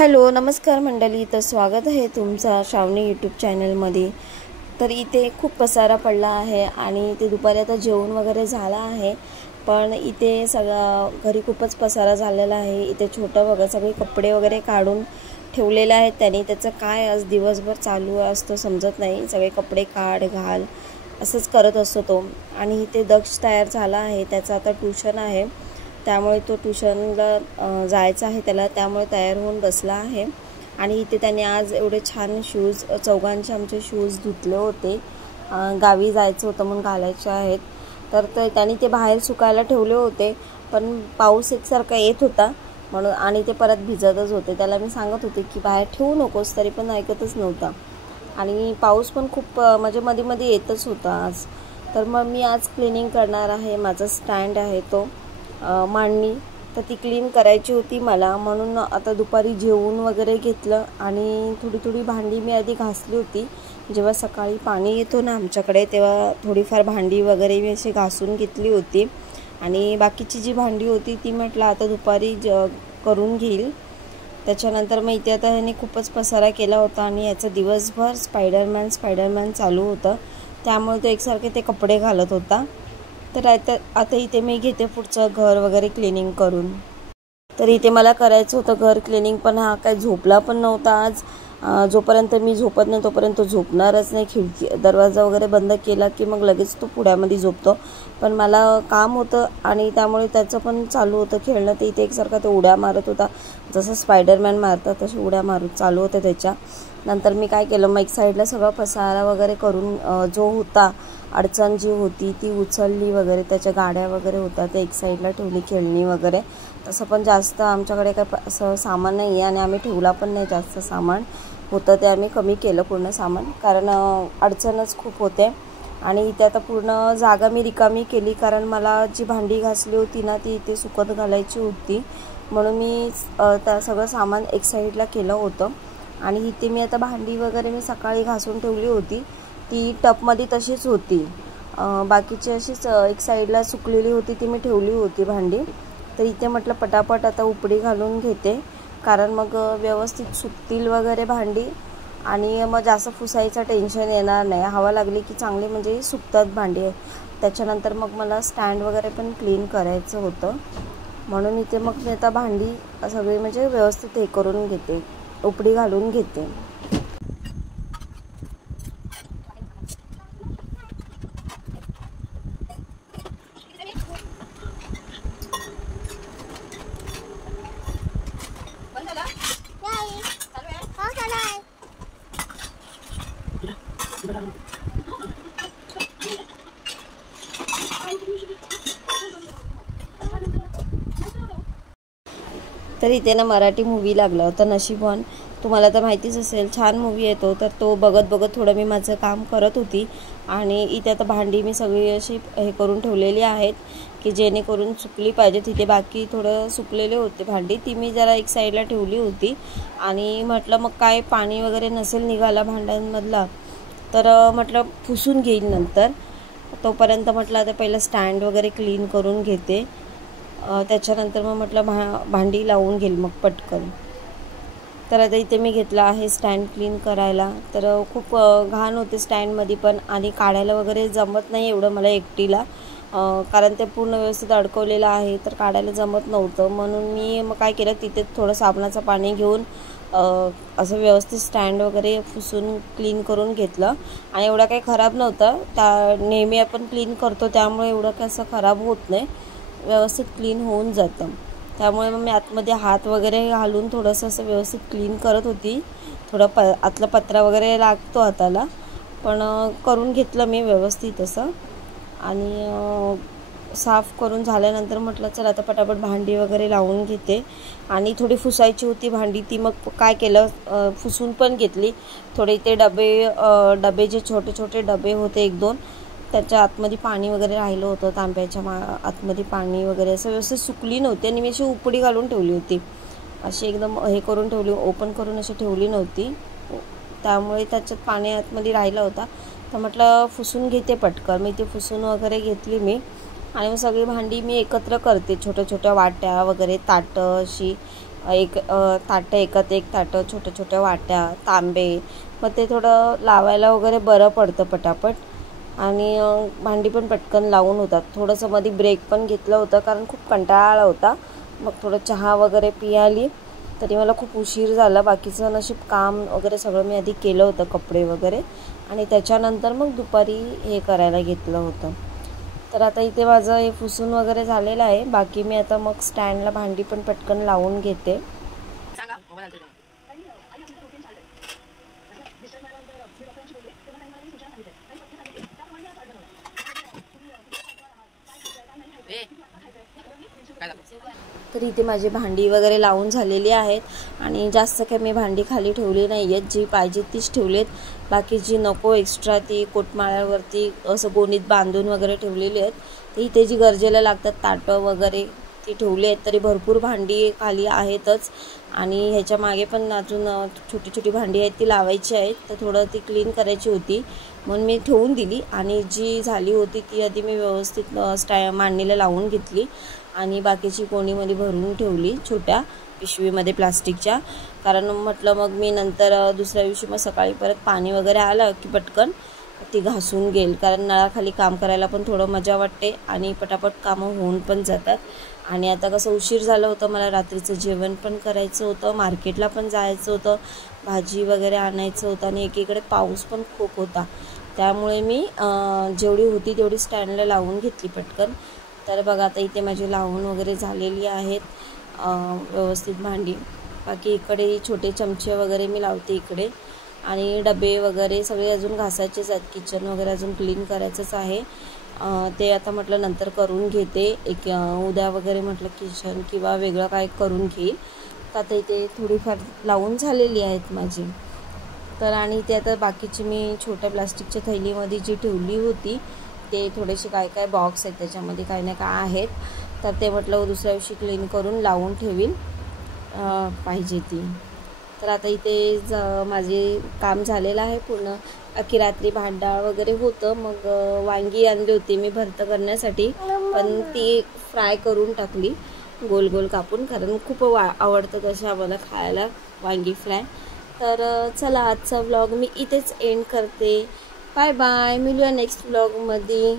Hello नमस्कार मंडळी, तर स्वागत आहे तुमचा श्रावणी यूट्यूब चॅनलमध्ये। तर इथे खूप पसारा पडला आहे आणि ते दुपारी आता जेवण वगैरे झाला आहे, पण इथे सगळा घरी खूपच पसारा झालेला आहे। इथे छोटा बघा सगळे कपडे वगैरे काढून ठेवलेले आहेत त्यांनी, त्याचं काय आज दिवसभर चालू असतो समजत नाही। सगळे कपडे काढ घाल असंच करत असतो तो। आणि इथे दक्ष तयार झाला आहे, त्याचं आता ट्यूशन आहे, त्यामुळे तो ट्यूशनला जायचं आहे त्याला, त्यामुळे तयार होऊन बसला आहे। आणि इथे त्याने आज एवढे छान शूज, चौघांचे आमचे शूज धुतले होते, गावी जायचं होतं म्हणून घालायचे आहेत। तर त्याने ते बाहेर सुकायला ठेवले होते, पण पाऊस एकसारखा येत होता म्हणून आणि ते परत भिजतच होते। त्याला मी सांगत होते की बाहेर ठेवू नकोस, तरी पण ऐकतच नव्हता। आणि पाऊस पण खूप म्हणजे मध्ये मध्ये येतच होता आज। तर मग मी आज क्लिनिंग करणार आहे। माझा स्टँड आहे तो मांडणी, तर ती क्लीन करायची होती मला, म्हणून आता दुपारी जेवून वगैरे घेतलं आणि थोडी थोडी भांडी मी आधी घासली होती। जेव्हा सकाळी पाणी येतो ना आमच्याकडे, तेव्हा थोडीफार भांडी वगैरे मी अशी घासून घेतली होती आणि बाकीची जी भांडी होती ती म्हटलं आता दुपारी करून घेईल। त्याच्यानंतर मग इथे आता ह्याने खूपच पसारा केला होता आणि याचं दिवसभर स्पायडरमॅन चालू होतं, त्यामुळे तो एकसारखे ते कपडे घालत होता। तर आता इथे मी घेते पुढचं घर वगैरे क्लिनिंग करून। तर इथे मला करायचं होतं घर क्लिनिंग, पण हा काय झोपला पण नव्हता आज। जोपर्यंत मी झोपत नाही तोपर्यंत तो झोपणारच नाही। खिडकी दरवाजा वगैरे बंद केला की मग लगेच तो पुढ्यामध्ये झोपतो, पण मला काम होतं आणि त्यामुळे त्याचं पण चालू होतं खेळणं। ते इथे एकसारखा तो उड्या मारत होता, जसं स्पायडरमॅन मारतात तसे उड्या मारत चालू होतं त्याच्या। नंतर मी काय केलं, मग एक साईडला सगळा पसारा वगैरे करून जो होता अडचण जी होती ती उचलली वगैरे, त्याच्या गाड्या वगैरे होत्या ते एक साईडला ठेवली, खेळणी वगैरे। तसं पण जास्त आमच्याकडे काय असं सामान नाही आहे आणि आम्ही ठेवला पण नाही जास्त सामान, होतं ते आम्ही कमी केलं पूर्ण सामान, कारण अडचणच खूप होते। आणि इथे आता पूर्ण जागा मी रिकामी केली, कारण मला जी भांडी घासली होती ना ती इथे सुकत घालायची होती, म्हणून मी त्या सगळं सामान एक साईडला केलं होतं। आणि इथे मी आता भांडी वगैरे मी सकाळी घासून ठेवली होती, ती टपमध्ये तशीच होती, बाकीची अशीच एक साईडला सुकलेली होती ती मी ठेवली होती भांडी। तर इथे म्हटलं पटापट आता उपडी घालून घेते, कारण मग व्यवस्थित सुकतील वगैरे भांडी आणि मग जास्त पुसायचं टेन्शन येणार नाही। हवा लागली की चांगली म्हणजे सुकतात भांडी। त्याच्यानंतर मग मला स्टँड वगैरे पण क्लीन करायचं होतं, म्हणून इथे मग मी आता भांडी सगळी म्हणजे व्यवस्थित हे करून घेते, उपडी घालून घेते। तर इथे ना मराठी मूवी लागला होता नशीबवान, तुम्हाला तर माहितीच असेल, छान मूवी आहे तो। तर तो बघत बघत थोडं मी माझं काम करत होती आणि इथे आता भांडी मी सगळी अशी हे करून ठेवलेली आहेत की जेणेकरून सुकली पाहिजे। तिथे बाकी थोडं सुकलेले होते भांडी, ती मी जरा एक साईडला ठेवली होती आणि म्हटलं मग काय पाणी वगैरे नसेल निघाला भांड्यांमधला तर म्हटलं पुसून घेईन नंतर, तोपर्यंत म्हटलं आता पहिलं स्टँड वगैरे क्लीन करून घेते, त्याच्यानंतर मग म्हटलं भांडी लावून घेईल मग पटकन। तर आता इथे मी घेतला आहे स्टँड क्लीन करायला। तर खूप घाण होते स्टँडमध्ये पण, आणि काढायला वगैरे जमत नाही एवढं मला एकटीला, कारण ते पूर्ण व्यवस्थित अडकवलेलं आहे, तर काढायला जमत नव्हतं। म्हणून मी मग काय केलं, तिथे थोडं साबणाचं पाणी घेऊन असं व्यवस्थित स्टँड वगैरे पुसून क्लीन करून घेतलं आणि एवढा काही खराब नव्हतं, नेहमी आपण क्लीन करतो त्यामुळे एवढं काही असं खराब होत नाही, व्यवस्थित क्लीन होऊन जातं। त्यामुळे मग मी आतमध्ये हात वगैरे घालून थोडंसं असं व्यवस्थित क्लीन करत होती, थोडं आतला पत्रा वगैरे लागतो हाताला, पण करून घेतलं मी व्यवस्थित असं। आणि साफ करून झाल्यानंतर म्हटलं चला आता पटापट भांडी वगैरे लावून घेते, आणि थोडी पुसायची होती भांडी ती मग काय केलं, पुसून पण घेतली। थोडे ते डबे जे छोटे छोटे डबे होते एक दोन, त्याच्या आतमध्ये पाणी वगैरे राहिलं होतं, तांब्याच्या आतमध्ये पाणी वगैरे असं व्यवस्थित सुकली नव्हती आणि मी अशी उपडी घालून ठेवली होती, अशी एकदम हे करून ठेवली, ओपन करून अशी ठेवली नव्हती, त्यामुळे त्याच्यात पाणी आतमध्ये राहिलं होता। तर म्हटलं पुसून घेते पटकन, मी ते पुसून वगैरे घेतली मी, आणि मग सगळी भांडी मी एकत्र करते, छोट्या छोट्या वाट्या वगैरे ताटं अशी एक ताटं एकात एक ताटं, छोट्या छोट्या वाट्या, तांबे, मग ते थोडं लावायला वगैरे बरं पडतं पटापट. आणि भांडी पण पटकन लावून होतात. थोडंसं मध्ये ब्रेक पण घेतलं होतं कारण खूप कंटाळा आला होता. मग थोडं चहा वगैरे पियाली, तरी मला खूप उशीर झाला. बाकीचं नशीब काम वगैरे सगळं मी आधी केलं होतं, कपडे वगैरे, आणि त्याच्यानंतर मग दुपारी हे करायला घेतलं होतं. तर आता इथे माझं हे पुसून वगैरे झालेलं आहे. बाकी मी आता मग स्टँडला भांडी पण पटकन लावून घेते. तर इथे माझी भांडी वगैरे लावून झालेली आहेत आणि जास्त काही मी भांडी खाली ठेवली नाही आहेत. जी पाहिजे तीच ठेवलीत. बाकी जी नको एक्स्ट्रा ती कोटमाळ्यावरती असं गोणीत बांधून वगैरे ठेवलेली आहेत. तर इथे जी गरजेला लागतात ताटं वगैरे ती ठेवली आहेत. तरी भरपूर भांडी खाली आहेतच. आणि ह्याच्या मागे पण अजून छोटी छोटी भांडी आहेत ती लावायची आहेत. तर थोडं ती क्लीन करायची होती म्हणून मी ठेवून दिली. आणि जी झाली होती ती आधी मी व्यवस्थित मांडणीला लावून घेतली आणि बाकीची कोणीमध्ये भरून ठेवली छोट्या पिशवीमध्ये प्लास्टिकच्या. कारण म्हटलं मग मी नंतर दुसऱ्या दिवशी मग सकाळी परत पाणी वगैरे आलं की पटकन ती घासून घेईल. कारण नळाखाली काम करायला पण थोडं मजा वाटते आणि पटापट कामं होऊन पण जातात. आणि आता कसं उशीर झालं होतं, मला रात्रीचं जेवण पण करायचं होतं, मार्केटला पण जायचं होतं, भाजी वगैरे आणायचं होतं आणि एकीकडे पाऊस पण खूप होता. त्यामुळे मी जेवढी होती तेवढी स्टँडला लावून घेतली पटकन. तर बघा आता इथे माझी लावून वगैरे झालेली आहेत व्यवस्थित भांडी. बाकी इकडे छोटे चमचे वगैरे मी लावते इकडे. आणि डबे वगैरे सगळे अजून घासायचेच आहेत. किचन वगैरे अजून क्लीन करायचंच आहे. ते आता म्हटलं नंतर करून घेते. उद्या वगैरे म्हटलं किचन किंवा वेगळं काय करून घेईल. तर आता इथे थोडीफार लावून झालेली आहेत माझी. तर आणि ते आता बाकीची मी छोट्या प्लास्टिकच्या थैलीमध्ये जी ठेवली होती ते थोडेसे काय काय बॉक्स आहेत त्याच्यामध्ये काय ना काय आहेत. तर ते म्हटलं दुसऱ्या दिवशी क्लीन करून लावून ठेवीन पाहिजे ती. तर आता इथे माझे काम झालेलं आहे पूर्ण. बाकी रात्री भात-डाळ वगैरे होतं. मग वांगी आणली होती मी भरतं करण्यासाठी, पण ती फ्राय करून टाकली गोल गोल कापून, कारण खूप आवडतं तसं आम्हाला खायला वांगी फ्राय. तर चला आजचा व्लॉग मी इथेच एंड करते. Bye bye. मिळूया नेक्स्ट व्लॉगमध्ये.